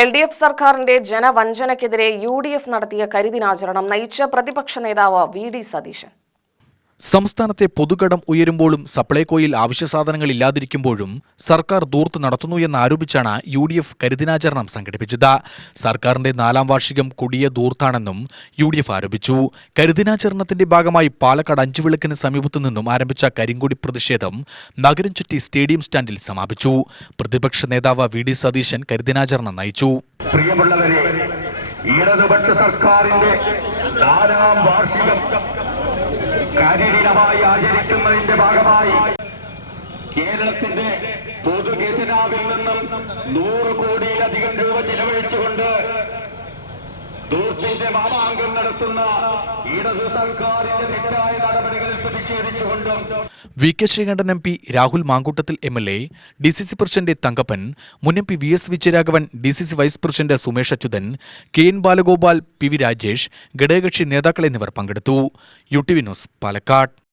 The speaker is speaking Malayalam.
എൽ ഡി എഫ് സർക്കാരിന്റെ ജനവഞ്ചനയ്ക്കെതിരെ യു ഡി എഫ് നടത്തിയ കരിദിനാചരണം നയിച്ച പ്രതിപക്ഷ നേതാവ് വി ഡി സതീശൻ. സംസ്ഥാനത്തെ പൊതുകടം ഉയരുമ്പോഴും സപ്ലൈകോയിൽ അവശ്യ സാധനങ്ങൾ ഇല്ലാതിരിക്കുമ്പോഴും സർക്കാർ ദൂർത്ത് നടത്തുന്നു എന്നാരോപിച്ചാണ് യു ഡി എഫ് കരുദിനാചരണം സംഘടിപ്പിച്ചത്. സർക്കാരിന്റെ നാലാം വാർഷികം കൊടിയ ദൂർത്താണെന്നും യു ഡി എഫ് ആരോപിച്ചു. കരുദിനാചരണത്തിന്റെ ഭാഗമായി പാലക്കാട് അഞ്ചുവിളക്കിന് സമീപത്തു നിന്നും ആരംഭിച്ച കരിങ്കൊടി പ്രതിഷേധം നഗരം ചുറ്റി സ്റ്റേഡിയം സ്റ്റാൻഡിൽ സമാപിച്ചു. പ്രതിപക്ഷ നേതാവ് വി ഡി സതീശൻ കരുദിനാചരണം നയിച്ചു. ഇടതുപക്ഷ സർക്കാരിന്റെ നാലാം വാർഷികം കരിദിനമായി ആചരിക്കുന്നതിന്റെ ഭാഗമായി കേരളത്തിന്റെ പൊതുഖജനാവിൽ നിന്നും നൂറ് കോടിയിലധികം രൂപ ചിലവഴിച്ചുകൊണ്ട് ദൂർത്തിന്റെ മാമാങ്കം നടത്തുന്ന ഇടതു സർക്കാരിന്റെ തെറ്റായ നടപടികളിൽ പ്രതിഷേധിച്ചുകൊണ്ടും V K Sreekandan M P Rahul Mamkootathil M L A D C C president Thankappan മുൻ M P V S Vijayaraghavan D C C vice president Sumesh Achuthan K N Balagopal P V Rajesh ഘടകകക്ഷി നേതാക്കൾ എന്നിവർ പങ്കെടുത്തു. U T V news Palakkad.